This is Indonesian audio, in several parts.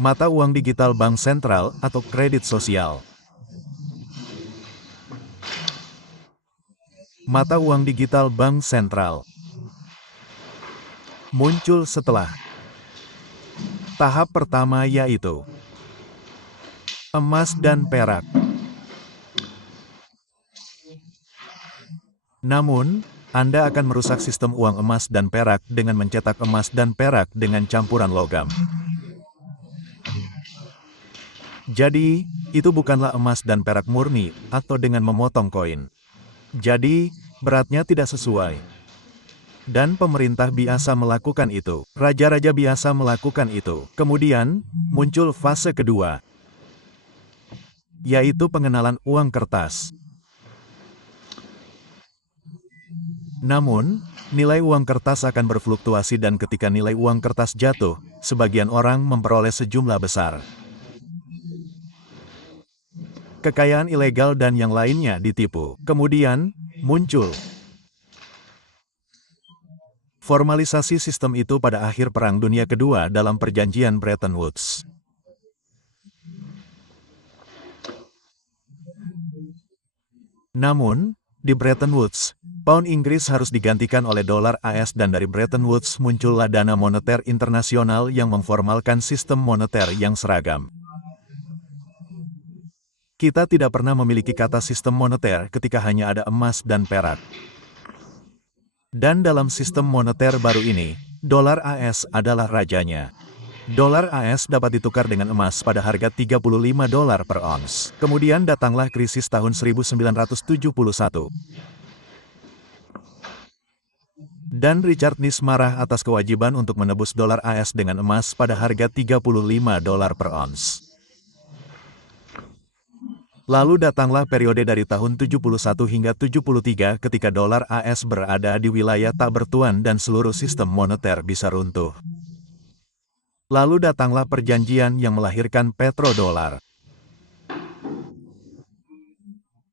Mata uang digital bank sentral atau kredit sosial. Mata uang digital bank sentral muncul setelah tahap pertama, yaitu emas dan perak. Namun, Anda akan merusak sistem uang emas dan perak dengan mencetak emas dan perak dengan campuran logam. Jadi, itu bukanlah emas dan perak murni atau dengan memotong koin. Jadi, beratnya tidak sesuai. Dan pemerintah biasa melakukan itu. Raja-raja biasa melakukan itu. Kemudian, muncul fase kedua, yaitu pengenalan uang kertas. Namun, nilai uang kertas akan berfluktuasi dan ketika nilai uang kertas jatuh, sebagian orang memperoleh sejumlah besar kekayaan ilegal dan yang lainnya ditipu. Kemudian, muncul formalisasi sistem itu pada akhir Perang Dunia Kedua dalam perjanjian Bretton Woods. Namun, di Bretton Woods, pound Inggris harus digantikan oleh dolar AS dan dari Bretton Woods muncullah dana moneter internasional yang memformalkan sistem moneter yang seragam. Kita tidak pernah memiliki kata sistem moneter ketika hanya ada emas dan perak. Dan dalam sistem moneter baru ini, dolar AS adalah rajanya. Dolar AS dapat ditukar dengan emas pada harga 35 dolar per ons. Kemudian datanglah krisis tahun 1971. Dan Richard Nixon marah atas kewajiban untuk menebus dolar AS dengan emas pada harga 35 dolar per ons. Lalu datanglah periode dari tahun 71 hingga 73 ketika dolar AS berada di wilayah tak bertuan dan seluruh sistem moneter bisa runtuh. Lalu datanglah perjanjian yang melahirkan petrodolar.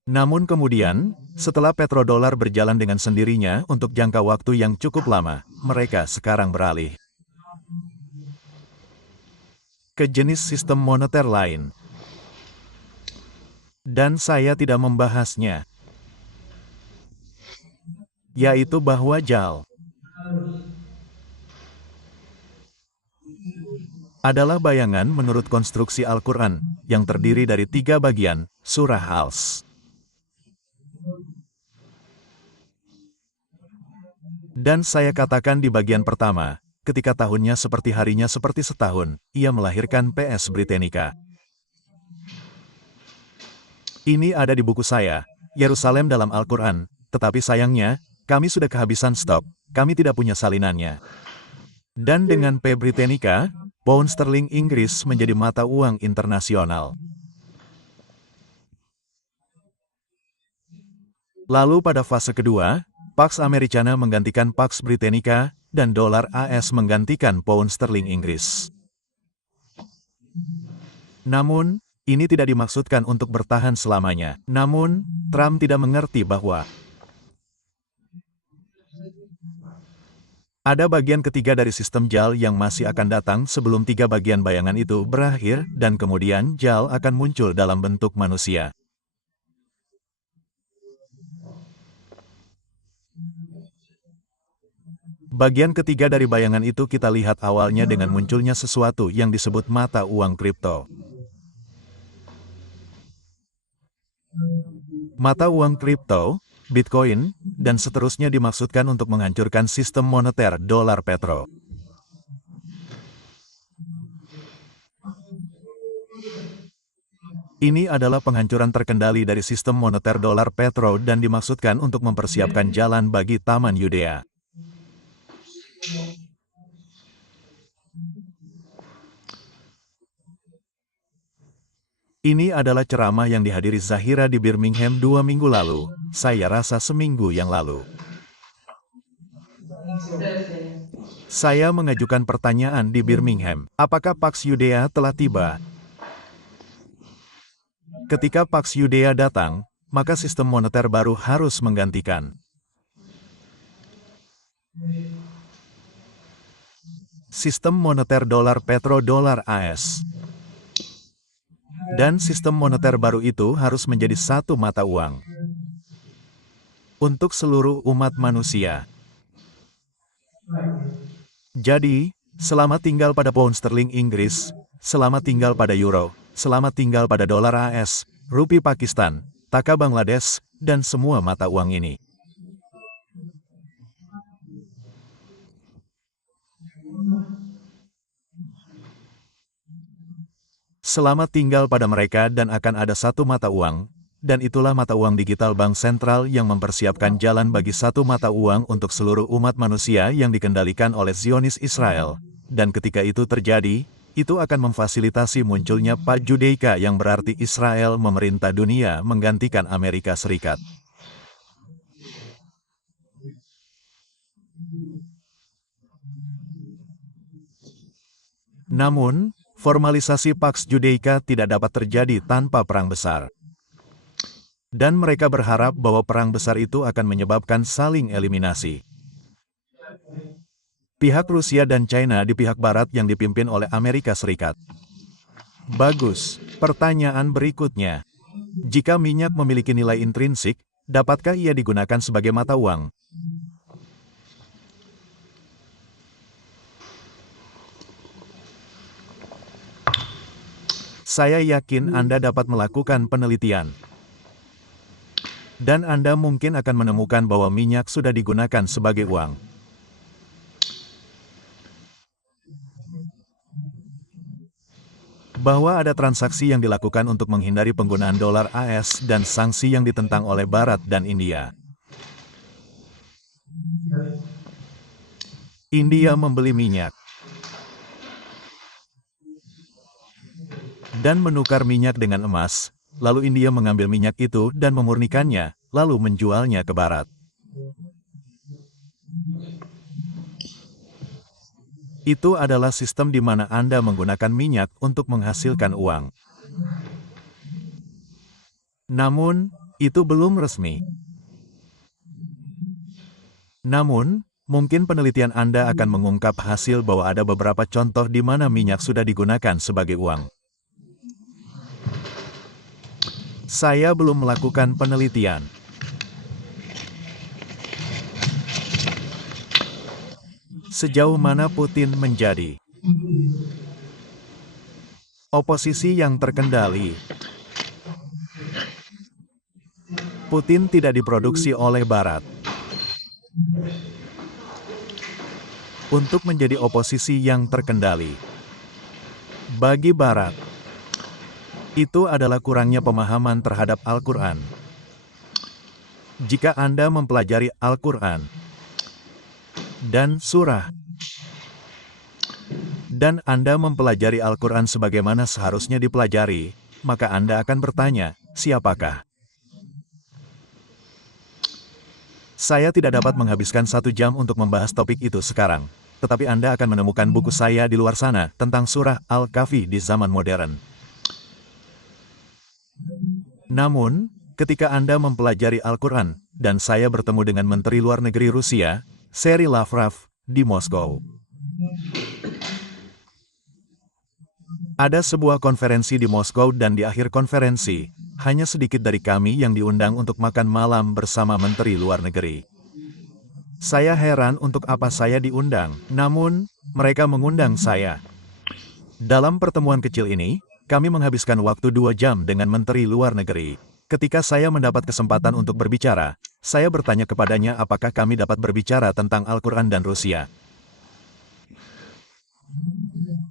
Namun kemudian, setelah petrodolar berjalan dengan sendirinya untuk jangka waktu yang cukup lama, mereka sekarang beralih ke jenis sistem moneter lain. Dan saya tidak membahasnya, yaitu bahwa JAL adalah bayangan menurut konstruksi Al-Quran, yang terdiri dari 3 bagian, surah Al-S. Dan saya katakan di bagian pertama, ketika tahunnya seperti harinya seperti setahun, ia melahirkan PS Britannica. Ini ada di buku saya, Yerusalem dalam Al-Quran, tetapi sayangnya, kami sudah kehabisan stok, kami tidak punya salinannya. Dan dengan P Britannica, pound sterling Inggris menjadi mata uang internasional. Lalu pada fase kedua, Pax Americana menggantikan Pax Britannica, dan dolar AS menggantikan pound sterling Inggris. Namun, ini tidak dimaksudkan untuk bertahan selamanya. Namun, Trump tidak mengerti bahwa ada bagian ketiga dari sistem JAL yang masih akan datang sebelum 3 bagian bayangan itu berakhir, dan kemudian JAL akan muncul dalam bentuk manusia. Bagian ketiga dari bayangan itu kita lihat awalnya dengan munculnya sesuatu yang disebut mata uang kripto. Mata uang kripto, Bitcoin, dan seterusnya dimaksudkan untuk menghancurkan sistem moneter dolar petro. Ini adalah penghancuran terkendali dari sistem moneter dolar petro dan dimaksudkan untuk mempersiapkan jalan bagi Taman Yudea. Ini adalah ceramah yang dihadiri Zahira di Birmingham 2 minggu lalu, saya rasa seminggu yang lalu. Saya mengajukan pertanyaan di Birmingham, apakah Pax Yudea telah tiba? Ketika Pax Yudea datang, maka sistem moneter baru harus menggantikan sistem moneter dolar petro dolar AS. Dan sistem moneter baru itu harus menjadi satu mata uang untuk seluruh umat manusia. Jadi, selamat tinggal pada pound sterling Inggris, selamat tinggal pada euro, selamat tinggal pada dolar AS, rupiah Pakistan, taka Bangladesh, dan semua mata uang ini. Selamat tinggal pada mereka dan akan ada satu mata uang, dan itulah mata uang digital bank sentral yang mempersiapkan jalan bagi satu mata uang untuk seluruh umat manusia yang dikendalikan oleh Zionis Israel. Dan ketika itu terjadi, itu akan memfasilitasi munculnya Pak Judeika yang berarti Israel memerintah dunia menggantikan Amerika Serikat. Namun, formalisasi Pax Judeika tidak dapat terjadi tanpa perang besar. Dan mereka berharap bahwa perang besar itu akan menyebabkan saling eliminasi. Pihak Rusia dan China di pihak Barat yang dipimpin oleh Amerika Serikat. Bagus, pertanyaan berikutnya. Jika minyak memiliki nilai intrinsik, dapatkah ia digunakan sebagai mata uang? Saya yakin Anda dapat melakukan penelitian. Dan Anda mungkin akan menemukan bahwa minyak sudah digunakan sebagai uang. Bahwa ada transaksi yang dilakukan untuk menghindari penggunaan dolar AS dan sanksi yang ditentang oleh Barat dan India. India membeli minyak dan menukar minyak dengan emas, lalu India mengambil minyak itu dan memurnikannya, lalu menjualnya ke Barat. Itu adalah sistem di mana Anda menggunakan minyak untuk menghasilkan uang. Namun, itu belum resmi. Namun, mungkin penelitian Anda akan mengungkap hasil bahwa ada beberapa contoh di mana minyak sudah digunakan sebagai uang. Saya belum melakukan penelitian. Sejauh mana Putin menjadi oposisi yang terkendali? Putin tidak diproduksi oleh Barat untuk menjadi oposisi yang terkendali. Bagi Barat, itu adalah kurangnya pemahaman terhadap Al-Quran. Jika Anda mempelajari Al-Quran dan surah, dan Anda mempelajari Al-Quran sebagaimana seharusnya dipelajari, maka Anda akan bertanya, siapakah? Saya tidak dapat menghabiskan 1 jam untuk membahas topik itu sekarang, tetapi Anda akan menemukan buku saya di luar sana tentang surah Al-Kahfi di zaman modern. Namun, ketika Anda mempelajari Al-Quran, dan saya bertemu dengan Menteri Luar Negeri Rusia, Sergei Lavrov, di Moskow. Ada sebuah konferensi di Moskow dan di akhir konferensi, hanya sedikit dari kami yang diundang untuk makan malam bersama Menteri Luar Negeri. Saya heran untuk apa saya diundang, namun, mereka mengundang saya. Dalam pertemuan kecil ini, kami menghabiskan waktu 2 jam dengan Menteri Luar Negeri. Ketika saya mendapat kesempatan untuk berbicara, saya bertanya kepadanya apakah kami dapat berbicara tentang Al-Quran dan Rusia.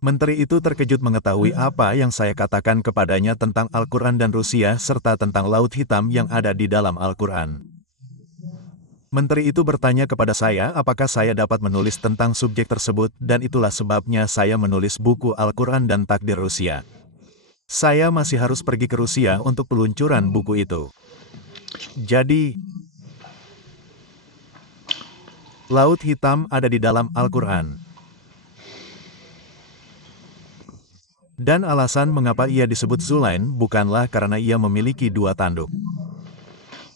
Menteri itu terkejut mengetahui apa yang saya katakan kepadanya tentang Al-Quran dan Rusia serta tentang Laut Hitam yang ada di dalam Al-Quran. Menteri itu bertanya kepada saya apakah saya dapat menulis tentang subjek tersebut dan itulah sebabnya saya menulis buku Al-Quran dan Takdir Rusia. Saya masih harus pergi ke Rusia untuk peluncuran buku itu. Jadi, Laut Hitam ada di dalam Al-Quran. Dan alasan mengapa ia disebut Zulain bukanlah karena ia memiliki 2 tanduk.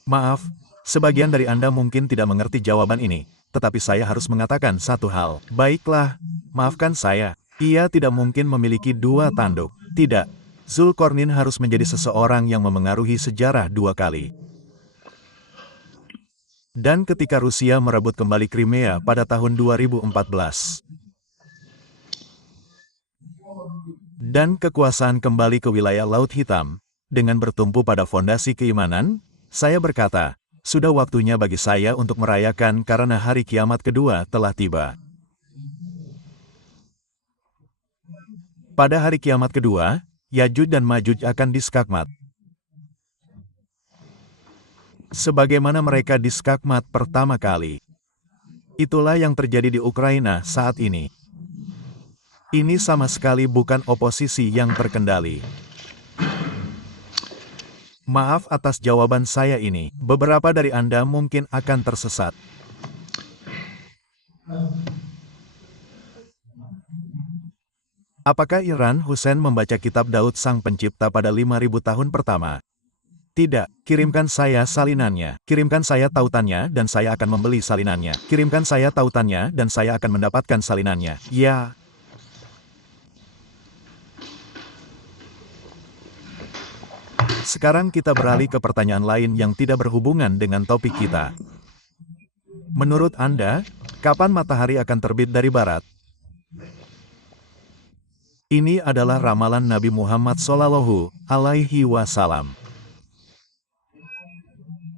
Maaf, sebagian dari Anda mungkin tidak mengerti jawaban ini, tetapi saya harus mengatakan satu hal. Baiklah, maafkan saya, ia tidak mungkin memiliki 2 tanduk. Tidak. Zulkarnain harus menjadi seseorang yang memengaruhi sejarah 2 kali. Dan ketika Rusia merebut kembali Crimea pada tahun 2014, dan kekuasaan kembali ke wilayah Laut Hitam, dengan bertumpu pada fondasi keimanan, saya berkata, sudah waktunya bagi saya untuk merayakan karena hari kiamat kedua telah tiba. Pada hari kiamat kedua, Yajuj dan Majuj akan diskakmat. Sebagaimana mereka diskakmat pertama kali. Itulah yang terjadi di Ukraina saat ini. Ini sama sekali bukan oposisi yang terkendali. Maaf atas jawaban saya ini, beberapa dari Anda mungkin akan tersesat. Apakah Iran Hussein membaca kitab Daud Sang Pencipta pada 5.000 tahun pertama? Tidak, kirimkan saya salinannya, kirimkan saya tautannya dan saya akan membeli salinannya, kirimkan saya tautannya dan saya akan mendapatkan salinannya, ya. Sekarang kita beralih ke pertanyaan lain yang tidak berhubungan dengan topik kita. Menurut Anda, kapan matahari akan terbit dari barat? Ini adalah ramalan Nabi Muhammad SAW.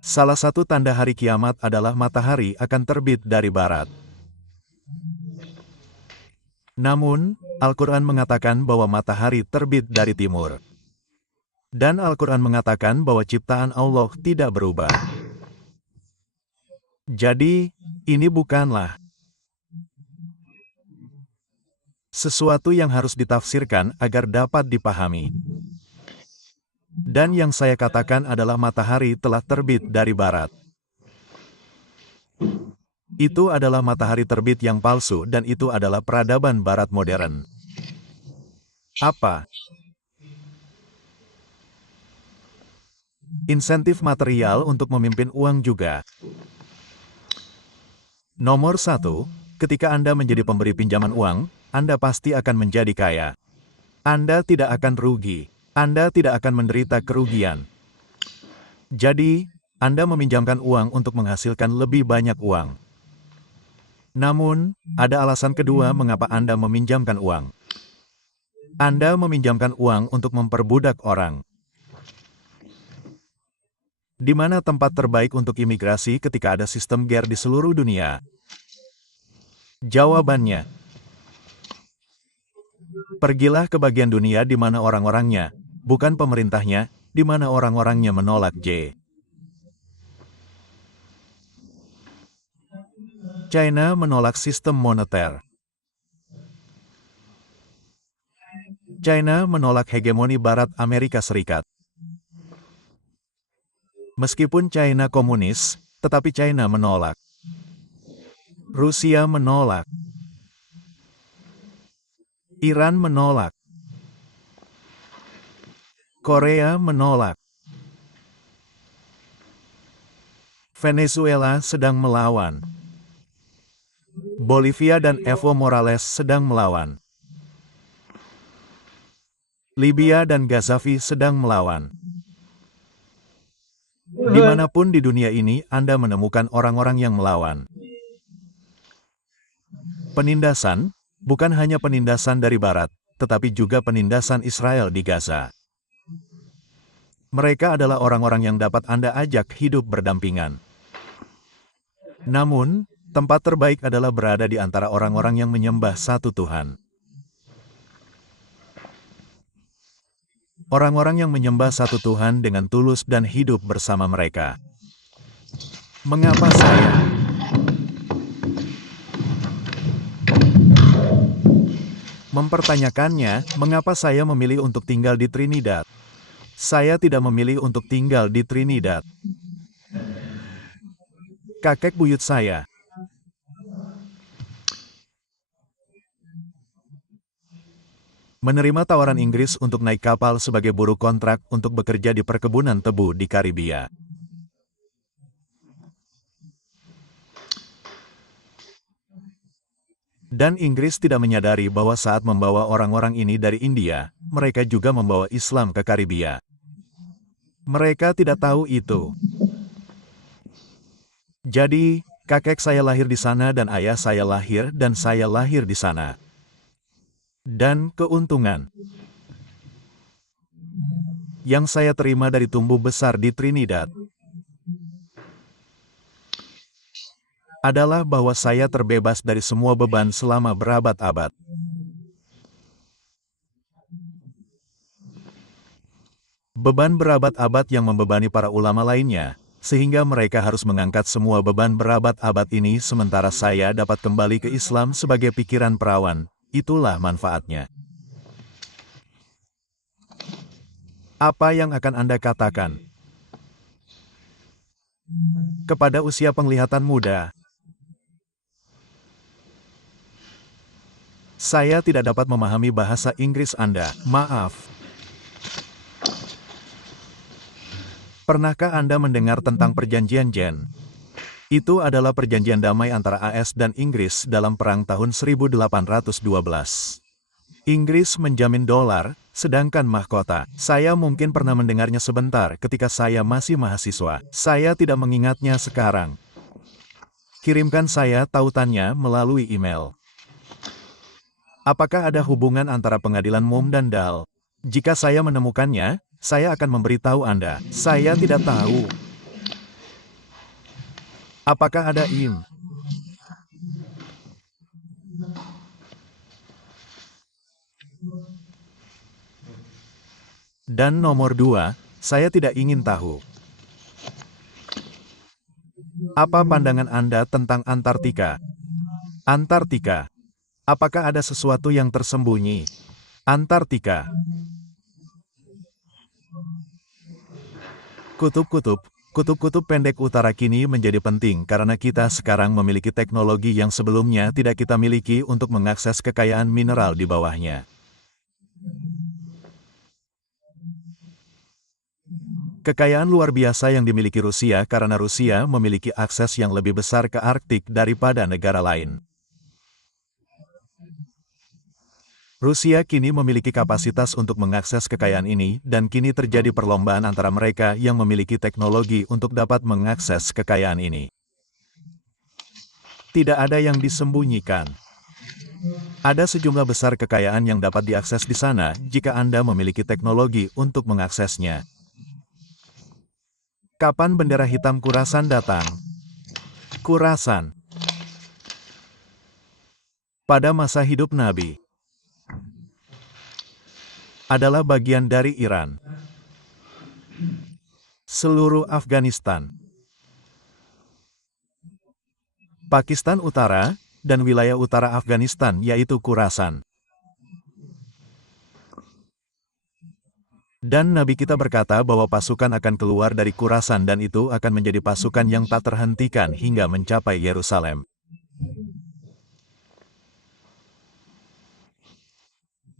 Salah satu tanda hari kiamat adalah matahari akan terbit dari barat. Namun, Al-Quran mengatakan bahwa matahari terbit dari timur. Dan Al-Quran mengatakan bahwa ciptaan Allah tidak berubah. Jadi, ini bukanlah sesuatu yang harus ditafsirkan agar dapat dipahami. Dan yang saya katakan adalah matahari telah terbit dari barat. Itu adalah matahari terbit yang palsu dan itu adalah peradaban barat modern. Apa? Insentif material untuk memimpin uang juga. Nomor 1, ketika Anda menjadi pemberi pinjaman uang, Anda pasti akan menjadi kaya. Anda tidak akan rugi. Anda tidak akan menderita kerugian. Jadi, Anda meminjamkan uang untuk menghasilkan lebih banyak uang. Namun, ada alasan kedua mengapa Anda meminjamkan uang. Anda meminjamkan uang untuk memperbudak orang. Di mana tempat terbaik untuk imigrasi ketika ada sistem GER di seluruh dunia? Jawabannya, pergilah ke bagian dunia di mana orang-orangnya, bukan pemerintahnya, di mana orang-orangnya menolak J. China menolak sistem moneter. China menolak hegemoni Barat Amerika Serikat. Meskipun China komunis, tetapi China menolak. Rusia menolak. Iran menolak. Korea menolak. Venezuela sedang melawan. Bolivia dan Evo Morales sedang melawan. Libya dan Gaddafi sedang melawan. Dimanapun di dunia ini Anda menemukan orang-orang yang melawan. Penindasan, bukan hanya penindasan dari Barat, tetapi juga penindasan Israel di Gaza. Mereka adalah orang-orang yang dapat Anda ajak hidup berdampingan. Namun, tempat terbaik adalah berada di antara orang-orang yang menyembah satu Tuhan. Orang-orang yang menyembah satu Tuhan dengan tulus dan hidup bersama mereka. Mengapa saya mempertanyakannya, mengapa saya memilih untuk tinggal di Trinidad? Saya tidak memilih untuk tinggal di Trinidad. Kakek buyut saya. Menerima tawaran Inggris untuk naik kapal sebagai buruh kontrak untuk bekerja di perkebunan tebu di Karibia. Dan Inggris tidak menyadari bahwa saat membawa orang-orang ini dari India, mereka juga membawa Islam ke Karibia. Mereka tidak tahu itu. Jadi, kakek saya lahir di sana dan ayah saya lahir dan saya lahir di sana. Dan keuntungan yang saya terima dari tumbuh besar di Trinidad adalah bahwa saya terbebas dari semua beban selama berabad-abad. Beban berabad-abad yang membebani para ulama lainnya, sehingga mereka harus mengangkat semua beban berabad-abad ini sementara saya dapat kembali ke Islam sebagai pikiran perawan. Itulah manfaatnya. Apa yang akan Anda katakan kepada usia penglihatan muda? Saya tidak dapat memahami bahasa Inggris Anda, maaf. Pernahkah Anda mendengar tentang perjanjian Jen? Itu adalah perjanjian damai antara AS dan Inggris dalam perang tahun 1812. Inggris menjamin dolar, sedangkan mahkota. Saya mungkin pernah mendengarnya sebentar ketika saya masih mahasiswa. Saya tidak mengingatnya sekarang. Kirimkan saya tautannya melalui email. Apakah ada hubungan antara pengadilan MUM dan DAL? Jika saya menemukannya, saya akan memberitahu Anda. Saya tidak tahu. Apakah ada IM? Dan nomor 2, saya tidak ingin tahu. Apa pandangan Anda tentang Antartika? Antartika. Apakah ada sesuatu yang tersembunyi? Antartika. Kutub-kutub pendek utara kini menjadi penting karena kita sekarang memiliki teknologi yang sebelumnya tidak kita miliki untuk mengakses kekayaan mineral di bawahnya. Kekayaan luar biasa yang dimiliki Rusia karena Rusia memiliki akses yang lebih besar ke Arktik daripada negara lain. Rusia kini memiliki kapasitas untuk mengakses kekayaan ini, dan kini terjadi perlombaan antara mereka yang memiliki teknologi untuk dapat mengakses kekayaan ini. Tidak ada yang disembunyikan. Ada sejumlah besar kekayaan yang dapat diakses di sana jika Anda memiliki teknologi untuk mengaksesnya. Kapan bendera hitam Khurasan datang? Khurasan. Pada masa hidup Nabi. Adalah bagian dari Iran. Seluruh Afghanistan, Pakistan Utara, dan wilayah utara Afghanistan yaitu Khurasan. Dan Nabi kita berkata bahwa pasukan akan keluar dari Khurasan dan itu akan menjadi pasukan yang tak terhentikan hingga mencapai Yerusalem.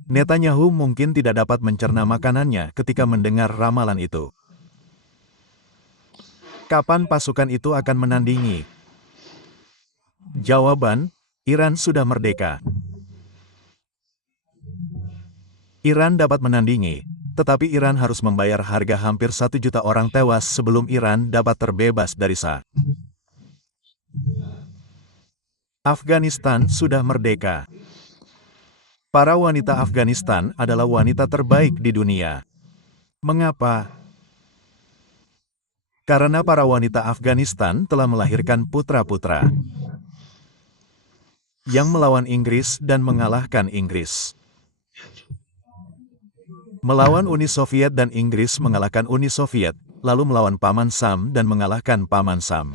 Netanyahu mungkin tidak dapat mencerna makanannya ketika mendengar ramalan itu. Kapan pasukan itu akan menandingi? Jawaban, Iran sudah merdeka. Iran dapat menandingi, tetapi Iran harus membayar harga hampir 1 juta orang tewas sebelum Iran dapat terbebas dari Shah. Afghanistan sudah merdeka. Para wanita Afghanistan adalah wanita terbaik di dunia. Mengapa? Karena para wanita Afghanistan telah melahirkan putra-putra yang melawan Inggris dan mengalahkan Inggris. Melawan Uni Soviet dan Inggris mengalahkan Uni Soviet, lalu melawan Paman Sam dan mengalahkan Paman Sam.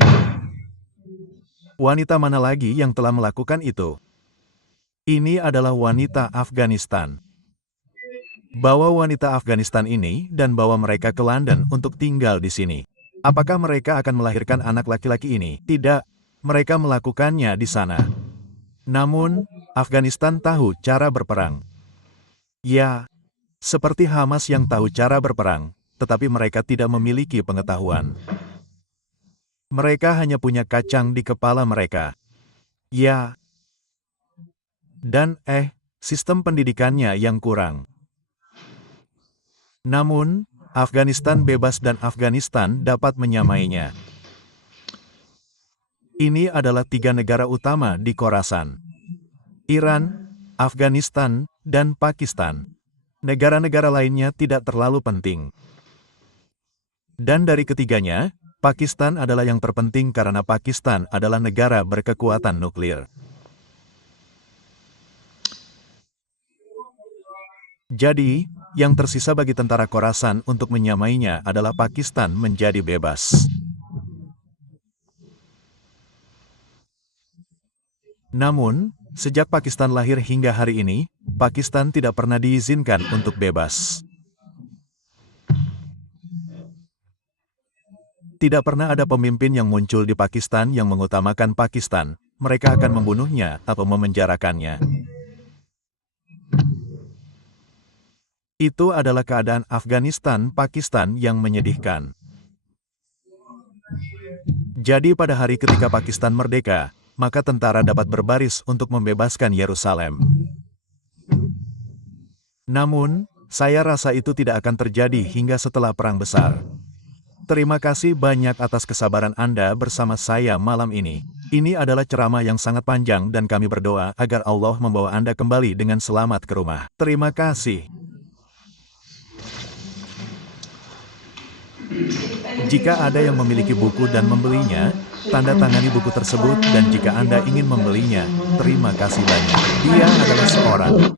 Wanita mana lagi yang telah melakukan itu? Ini adalah wanita Afghanistan. Bawa wanita Afghanistan ini dan bawa mereka ke London untuk tinggal di sini. Apakah mereka akan melahirkan anak laki-laki ini? Tidak, mereka melakukannya di sana. Namun, Afghanistan tahu cara berperang. Ya, seperti Hamas yang tahu cara berperang, tetapi mereka tidak memiliki pengetahuan. Mereka hanya punya kacang di kepala mereka. Ya. Dan sistem pendidikannya yang kurang. Namun, Afghanistan bebas dan Afghanistan dapat menyamainya. Ini adalah 3 negara utama di Khorasan: Iran, Afghanistan, dan Pakistan. Negara-negara lainnya tidak terlalu penting. Dan dari ketiganya, Pakistan adalah yang terpenting karena Pakistan adalah negara berkekuatan nuklir. Jadi, yang tersisa bagi tentara Khorasan untuk menyamainya adalah Pakistan menjadi bebas. Namun, sejak Pakistan lahir hingga hari ini, Pakistan tidak pernah diizinkan untuk bebas. Tidak pernah ada pemimpin yang muncul di Pakistan yang mengutamakan Pakistan. Mereka akan membunuhnya atau memenjarakannya. Itu adalah keadaan Afghanistan-Pakistan yang menyedihkan. Jadi pada hari ketika Pakistan merdeka, maka tentara dapat berbaris untuk membebaskan Yerusalem. Namun, saya rasa itu tidak akan terjadi hingga setelah Perang Besar. Terima kasih banyak atas kesabaran Anda bersama saya malam ini. Ini adalah ceramah yang sangat panjang dan kami berdoa agar Allah membawa Anda kembali dengan selamat ke rumah. Terima kasih. Jika ada yang memiliki buku dan membelinya, tanda tangani buku tersebut, dan jika Anda ingin membelinya, terima kasih banyak. Dia adalah seorang